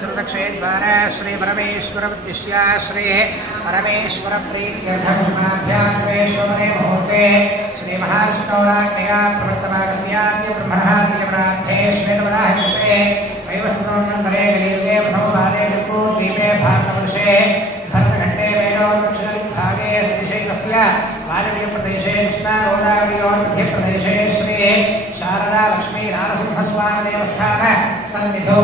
द्वारा श्री परमेश्वर उद्दिश्य श्री परमेश्वर प्रीत्यर्थमाभ्यासमेश्वरे मुहूर्ते श्री महाविष्णोराज्ञया प्रवर्तमानस्याद्य ब्रह्मणाद्यप्रार्थे श्वेतवराहकृते वैवस्वतोन्नन्तरे कलियुगे प्रथमपादे जम्बूद्वीपे भारतवर्षे भरतखण्डे वेदोदक्षिणदिग्भागे श्रीशैलस्य वायव्यप्रदेशे कृष्णागोदावर्योर्मध्यप्रदेशे श्री शारदा लक्ष्मी नारसिंहस्वामिदेवस्थान सन्निधौ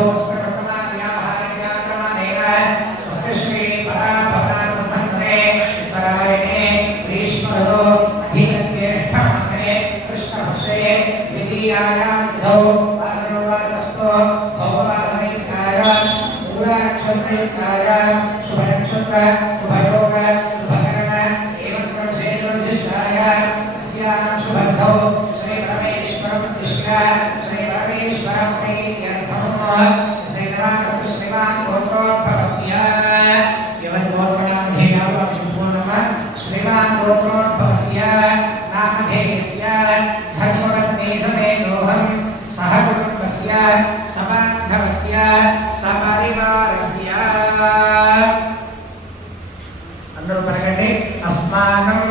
అందరూ పలకండి. అస్మాకం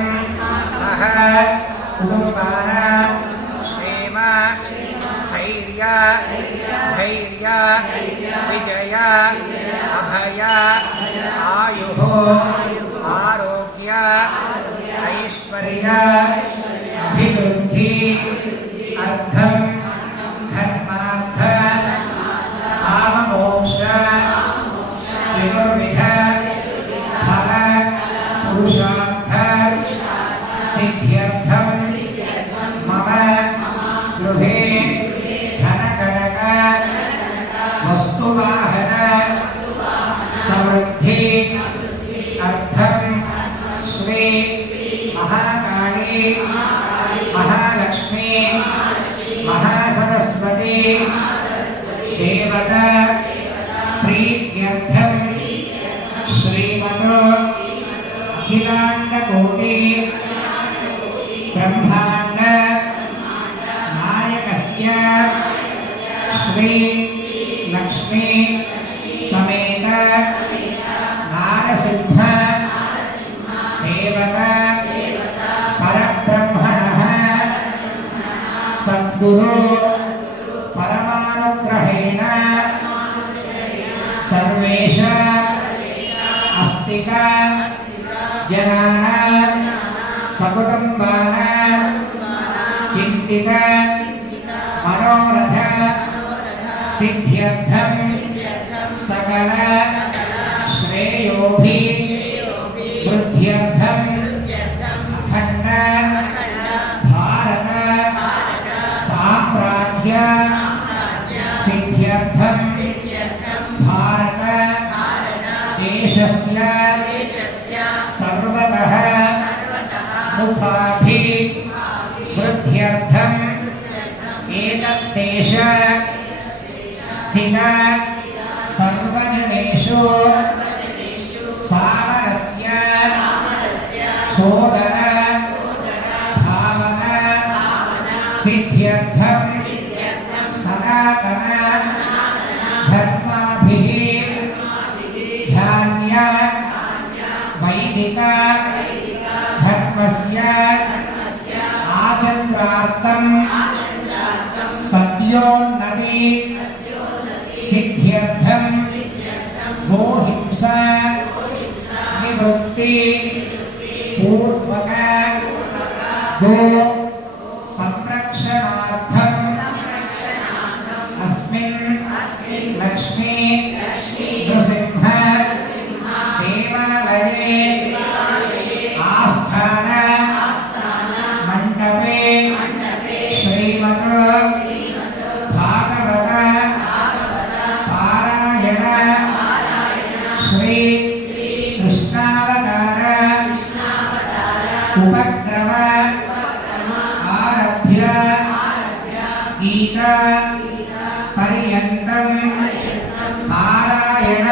సహ కుటుంబాన క్షేమ స్థైర్య ధైర్య విజయ అభయ ఆయు ఆరోగ్య ఐశ్వర్య అభివృద్ధి అర్థం ధర్మార్థ కామమోక్ష చతుర్విధ ఫల పురుషార్థ సిద్ధ్యర్థం మమ గృహే ధనకనక వస్తువాహన సమృద్ధి అర్థం శ్రీ మహాకాళీ మహాలక్ష్మి మహాసరస్వతి దేవత ప్రీత్యర్థం శ్రీమతో అఖిలాండకోటి బ్రహ్మాండ నాయకస్య శ్రీ లక్ష్మీ సమేత నారసింహ దేవత పరబ్రహ్మణః సద్గురు పరమానుగ్రహేణ సర్వేష అస్తిక జనానాం సకుటుంబానాం చింతిత మనోరథ సిద్ధ్యర్థం సకల శ్రేయోభి వృద్ధ్యర్థం అఖండ భారత సామ్రాజ్య సిద్ధ్యర్థం భారత దేశస్య సర్వతః ముఖాభి వృద్ధ్యర్థం ఏతద్దేశ స్థిత సర్వజనేషు సామరస్య సోదర భావన సిద్ధ్యర్థం సనాతన ధర్మాభిః ధాన్య వైదిక ధర్మస్య ఆచంద్రార్థం సత్యోన్నతి సిద్ధ్యర్థం గోహింస నివృత్తి పూర్వక గో సంరక్షణార్థం అస్మిన్ లక్ష్మీ నృసింహ దేవాలయే ఆస్థాన మంటపే శ్రీమత गीता पर्यन्तं पारायण